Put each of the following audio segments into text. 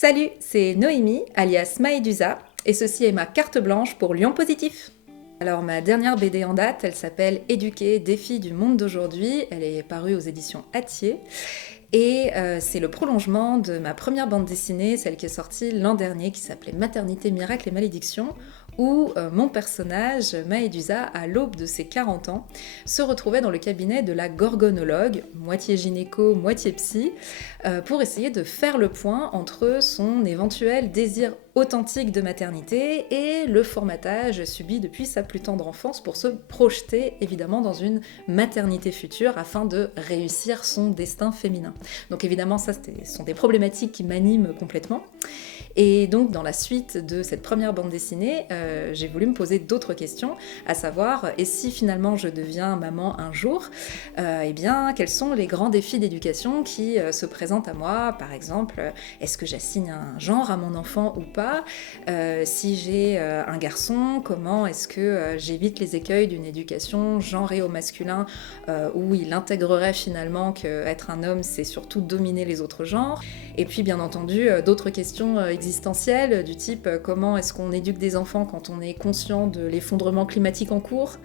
Salut, c'est Noémie, alias Maëdusa, et ceci est ma carte blanche pour Lyon Positif. Alors ma dernière BD en date, elle s'appelle Éduquer, défi du monde d'aujourd'hui, elle est parue aux éditions Hatier, et c'est le prolongement de ma première bande dessinée, celle qui est sortie l'an dernier, qui s'appelait Maternité, miracle et malédiction, où mon personnage, Maëdusa, à l'aube de ses 40 ans, se retrouvait dans le cabinet de la gorgonologue, moitié gynéco, moitié psy, pour essayer de faire le point entre son éventuel désir authentique de maternité et le formatage subi depuis sa plus tendre enfance pour se projeter évidemment dans une maternité future afin de réussir son destin féminin. Donc évidemment ça ce sont des problématiques qui m'animent complètement. Et donc dans la suite de cette première bande dessinée, j'ai voulu me poser d'autres questions, à savoir, et si finalement je deviens maman un jour, eh bien quels sont les grands défis d'éducation qui se présentent à moi. Par exemple, est-ce que j'assigne un genre à mon enfant ou pas? Si j'ai un garçon, comment est-ce que j'évite les écueils d'une éducation genrée au masculin où il intégrerait finalement qu'être un homme c'est surtout dominer les autres genres? Et puis bien entendu d'autres questions existentielles du type comment est-ce qu'on éduque des enfants quand on est conscient de l'effondrement climatique en cours?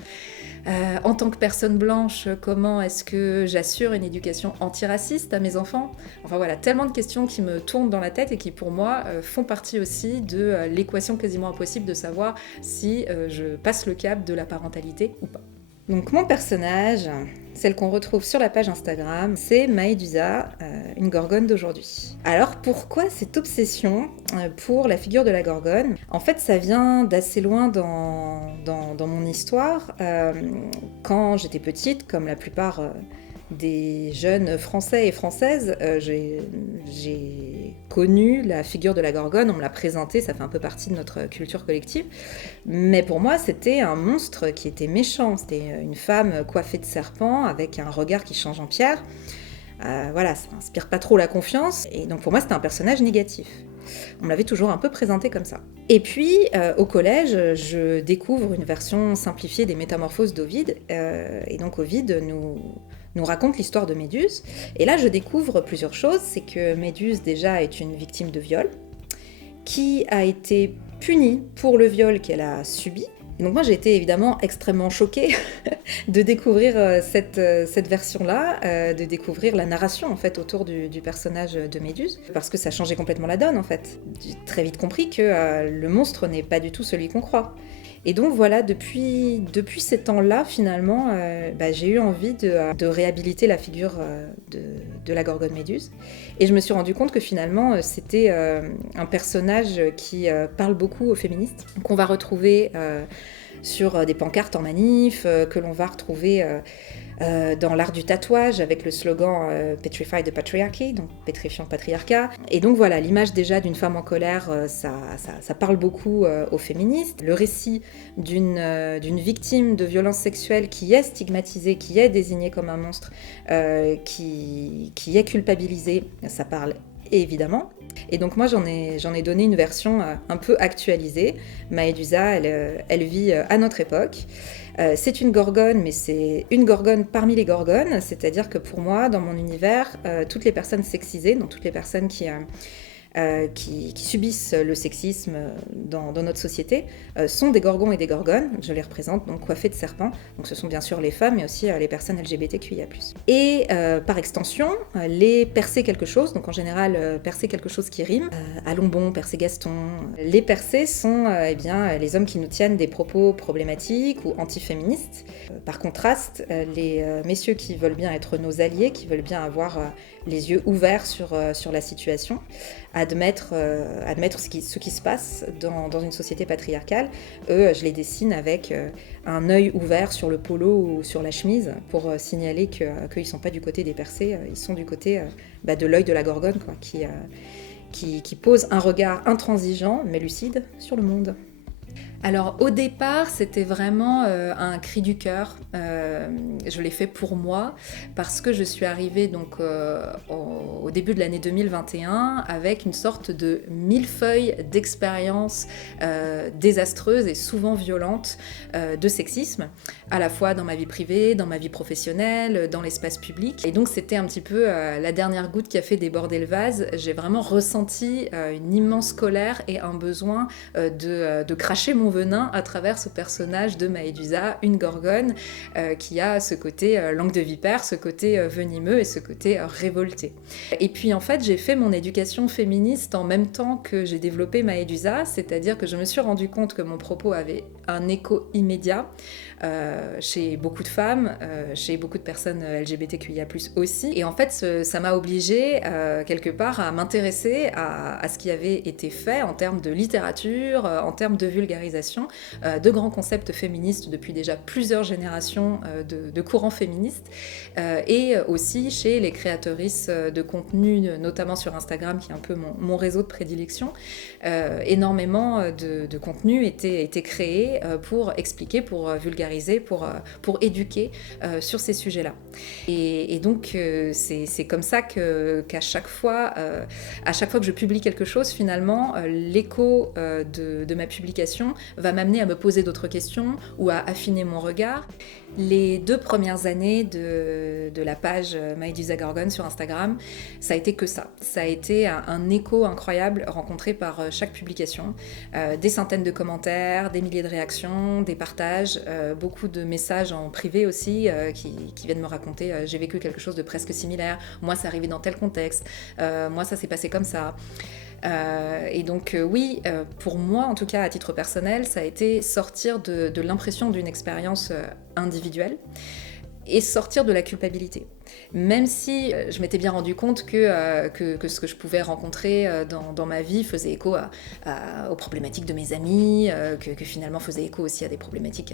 En tant que personne blanche, comment est-ce que j'assure une éducation antiraciste à mes enfants? Enfin voilà, tellement de questions qui me tournent dans la tête et qui pour moi font partie aussi de l'équation quasiment impossible de savoir si je passe le cap de la parentalité ou pas. Donc mon personnage, celle qu'on retrouve sur la page Instagram, c'est Maëdusa, une gorgone d'aujourd'hui. Alors pourquoi cette obsession pour la figure de la gorgone? En fait ça vient d'assez loin dans mon histoire. Quand j'étais petite, comme la plupart des jeunes Français et Françaises, j'ai connu la figure de la gorgone, on me l'a présentée, ça fait un peu partie de notre culture collective. Mais pour moi, c'était un monstre qui était méchant. C'était une femme coiffée de serpent avec un regard qui change en pierre. Voilà, ça n'inspire pas trop la confiance. Et donc pour moi, c'était un personnage négatif. On me l'avait toujours un peu présenté comme ça. Et puis, au collège, je découvre une version simplifiée des Métamorphoses d'Ovide. Et donc Ovide nous raconte l'histoire de Méduse. Et là, je découvre plusieurs choses. C'est que Méduse, déjà, est une victime de viol, qui a été punie pour le viol qu'elle a subi. Et donc moi, j'ai été évidemment extrêmement choquée de découvrir cette version-là, de découvrir la narration, en fait, autour du personnage de Méduse, parce que ça changeait complètement la donne, en fait. J'ai très vite compris que le monstre n'est pas du tout celui qu'on croit. Et donc voilà, depuis ces temps-là, finalement, j'ai eu envie de réhabiliter la figure de la gorgone Méduse. Et je me suis rendu compte que finalement, c'était un personnage qui parle beaucoup aux féministes, qu'on va retrouver sur des pancartes en manif, que l'on va retrouver dans l'art du tatouage avec le slogan Petrify the Patriarchy, donc pétrifiant le patriarcat. Et donc voilà, l'image déjà d'une femme en colère, ça parle beaucoup aux féministes. Le récit d'une victime de violence sexuelle qui est stigmatisée, qui est désignée comme un monstre, qui est culpabilisée, ça parle évidemment. Et donc moi j'en ai donné une version un peu actualisée. Maëdusa, elle vit à notre époque. C'est une gorgone, mais c'est une gorgone parmi les gorgones, c'est-à-dire que pour moi, dans mon univers, toutes les personnes sexisées, donc toutes les personnes qui subissent le sexisme dans notre société, sont des gorgons et des gorgones. Je les représente donc coiffées de serpents. Donc ce sont bien sûr les femmes, mais aussi les personnes LGBTQIA+. Et par extension, les percées quelque chose, donc en général percées quelque chose qui rime, Alombon, percé Gaston. Les percées sont les hommes qui nous tiennent des propos problématiques ou antiféministes. Par contraste, les messieurs qui veulent bien être nos alliés, qui veulent bien avoir les yeux ouverts sur la situation, admettre ce qui se passe dans une société patriarcale. Eux, je les dessine avec un œil ouvert sur le polo ou sur la chemise pour signaler qu'ils ne sont pas du côté des percées, ils sont du côté de l'œil de la gorgone, quoi, qui pose un regard intransigeant mais lucide sur le monde. Alors au départ, c'était vraiment un cri du cœur. Je l'ai fait pour moi parce que je suis arrivée donc au début de l'année 2021 avec une sorte de millefeuille d'expériences désastreuses et souvent violentes de sexisme, à la fois dans ma vie privée, dans ma vie professionnelle, dans l'espace public. Et donc c'était un petit peu la dernière goutte qui a fait déborder le vase. J'ai vraiment ressenti une immense colère et un besoin de cracher mon venin à travers ce personnage de Maëdusa, une gorgone qui a ce côté langue de vipère, ce côté venimeux et ce côté révolté. Et puis en fait, j'ai fait mon éducation féministe en même temps que j'ai développé Maëdusa, c'est-à-dire que je me suis rendu compte que mon propos avait un écho immédiat chez beaucoup de femmes, chez beaucoup de personnes LGBTQIA+, aussi. Et en fait, ça m'a obligée quelque part à m'intéresser à ce qui avait été fait en termes de littérature, en termes de vulgarisation, de grands concepts féministes depuis déjà plusieurs générations de courants féministes, et aussi chez les créatrices de contenu, notamment sur Instagram, qui est un peu mon réseau de prédilection. Énormément de contenu était créé pour expliquer, pour vulgariser, pour éduquer sur ces sujets-là. Et donc, c'est comme ça qu'à chaque fois que je publie quelque chose, finalement, l'écho de ma publication va m'amener à me poser d'autres questions ou à affiner mon regard. Les 2 premières années de la page Maëdusa Gorgone sur Instagram, ça a été que ça. Ça a été un écho incroyable rencontré par chaque publication. Des centaines de commentaires, des milliers de réactions, des partages, beaucoup de messages en privé aussi qui viennent me raconter j'ai vécu quelque chose de presque similaire, moi c'est arrivé dans tel contexte, moi ça s'est passé comme ça. Et donc oui, pour moi en tout cas à titre personnel, ça a été sortir de l'impression d'une expérience individuelle et sortir de la culpabilité. Même si je m'étais bien rendu compte que ce que je pouvais rencontrer dans ma vie faisait écho aux problématiques de mes amis, que finalement faisait écho aussi à des problématiques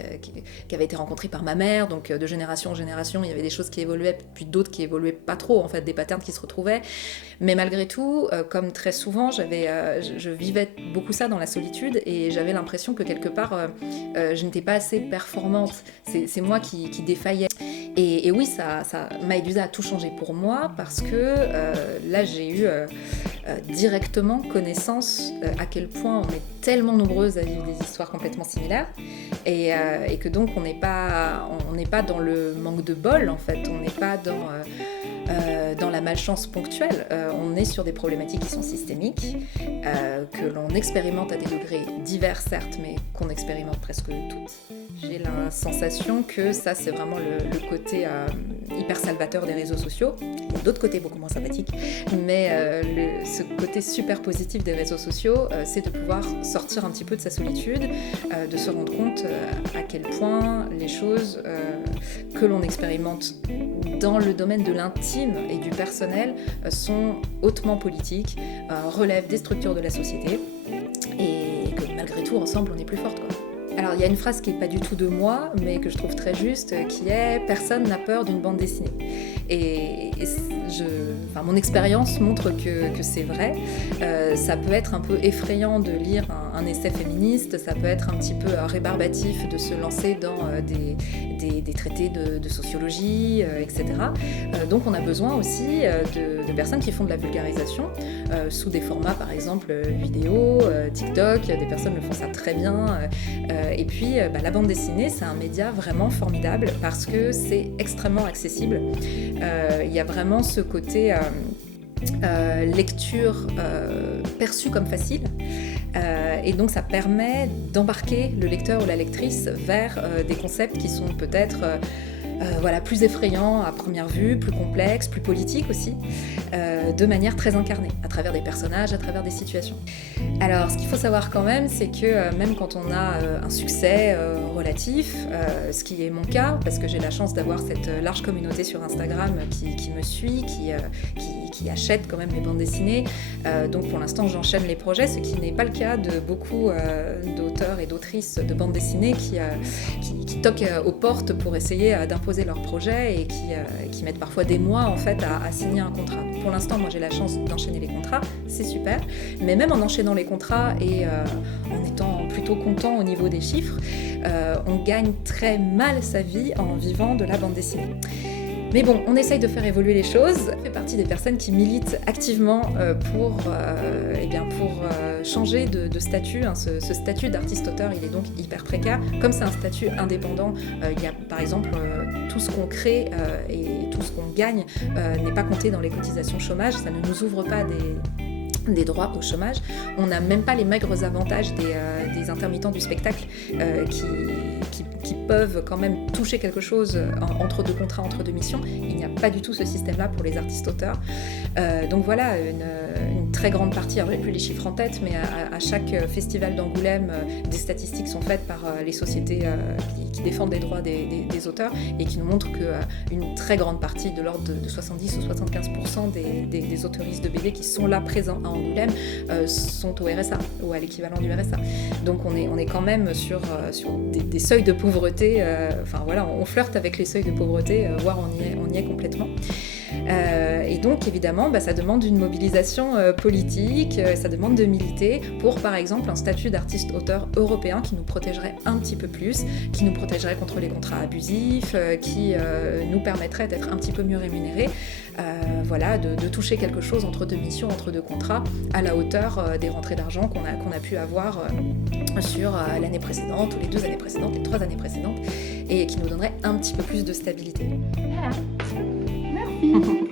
qui avaient été rencontrées par ma mère, donc de génération en génération, il y avait des choses qui évoluaient, puis d'autres qui évoluaient pas trop, en fait, des patterns qui se retrouvaient. Mais malgré tout, comme très souvent, je vivais beaucoup ça dans la solitude et j'avais l'impression que quelque part, je n'étais pas assez performante. C'est moi qui défaillais. Et oui, Maëdusa a tout changé pour moi parce que là, j'ai eu directement connaissance à quel point on est tellement nombreuses à vivre des histoires complètement similaires et que donc on n'est pas dans le manque de bol, en fait, on n'est pas dans la malchance ponctuelle, on est sur des problématiques qui sont systémiques, que l'on expérimente à des degrés divers certes, mais qu'on expérimente presque toutes. J'ai la sensation que ça c'est vraiment le côté hyper salvateur des réseaux sociaux. Il y a d'autres côtés beaucoup moins sympathiques, mais ce côté super positif des réseaux sociaux, c'est de pouvoir sortir un petit peu de sa solitude, de se rendre compte à quel point les choses que l'on expérimente dans le domaine de l'intime et du personnel sont hautement politiques, relèvent des structures de la société et que malgré tout ensemble on est plus fortes, quoi. Alors il y a une phrase qui n'est pas du tout de moi, mais que je trouve très juste, qui est « Personne n'a peur d'une bande dessinée ». Et mon expérience montre que c'est vrai. Ça peut être un peu effrayant de lire un essai féministe, ça peut être un petit peu rébarbatif de se lancer dans des traités de sociologie, etc. Donc on a besoin aussi de personnes qui font de la vulgarisation sous des formats par exemple vidéo, TikTok, des personnes le font ça très bien. Et puis la bande dessinée, c'est un média vraiment formidable parce que c'est extrêmement accessible. Il y a vraiment ce côté lecture perçue comme facile. Et donc ça permet d'embarquer le lecteur ou la lectrice vers des concepts qui sont peut-être plus effrayants à première vue, plus complexes, plus politiques aussi, de manière très incarnée, à travers des personnages, à travers des situations. Alors, ce qu'il faut savoir quand même, c'est que même quand on a un succès relatif, ce qui est mon cas, parce que j'ai la chance d'avoir cette large communauté sur Instagram qui me suit, qui achète quand même mes bandes dessinées, donc pour l'instant j'enchaîne les projets, ce qui n'est pas le cas de beaucoup d'auteurs et d'autrices de bandes dessinées qui toquent aux portes pour essayer d'imposer leurs projets et qui mettent parfois des mois en fait à signer un contrat. Pour l'instant l'instant, moi j'ai la chance d'enchaîner les contrats, c'est super. Mais même en enchaînant les contrats et en étant plutôt content au niveau des chiffres, on gagne très mal sa vie en vivant de la bande dessinée. Mais bon, on essaye de faire évoluer les choses. Je fais partie des personnes qui militent activement pour changer de statut. Ce statut d'artiste-auteur, il est donc hyper précaire. Comme c'est un statut indépendant, il y a par exemple tout ce qu'on crée et tout ce qu'on gagne n'est pas compté dans les cotisations chômage. Ça ne nous ouvre pas des droits au chômage. On n'a même pas les maigres avantages des intermittents du spectacle qui peuvent quand même toucher quelque chose entre deux contrats, entre deux missions. Il n'y a pas du tout ce système-là pour les artistes-auteurs. Donc voilà, une très grande partie, alors j'ai plus les chiffres en tête, mais à chaque festival d'Angoulême, des statistiques sont faites par les sociétés qui défendent les droits des auteurs et qui nous montrent qu'une très grande partie, de l'ordre de 70 ou 75% des autoristes de BD qui sont là présents à Angoulême sont au RSA ou à l'équivalent du RSA. Donc on est quand même sur des seuils de pauvreté, on flirte avec les seuils de pauvreté, voire on y est complètement. Et donc évidemment ça demande une mobilisation politique, ça demande de militer pour par exemple un statut d'artiste-auteur européen qui nous protégerait un petit peu plus, qui nous protégerait contre les contrats abusifs, qui nous permettrait d'être un petit peu mieux rémunérés, de toucher quelque chose entre deux missions, entre deux contrats, à la hauteur des rentrées d'argent qu'on a pu avoir sur l'année précédente, ou les 2 années précédentes, les 3 années précédentes, et qui nous donnerait un petit peu plus de stabilité. Voilà. Merci.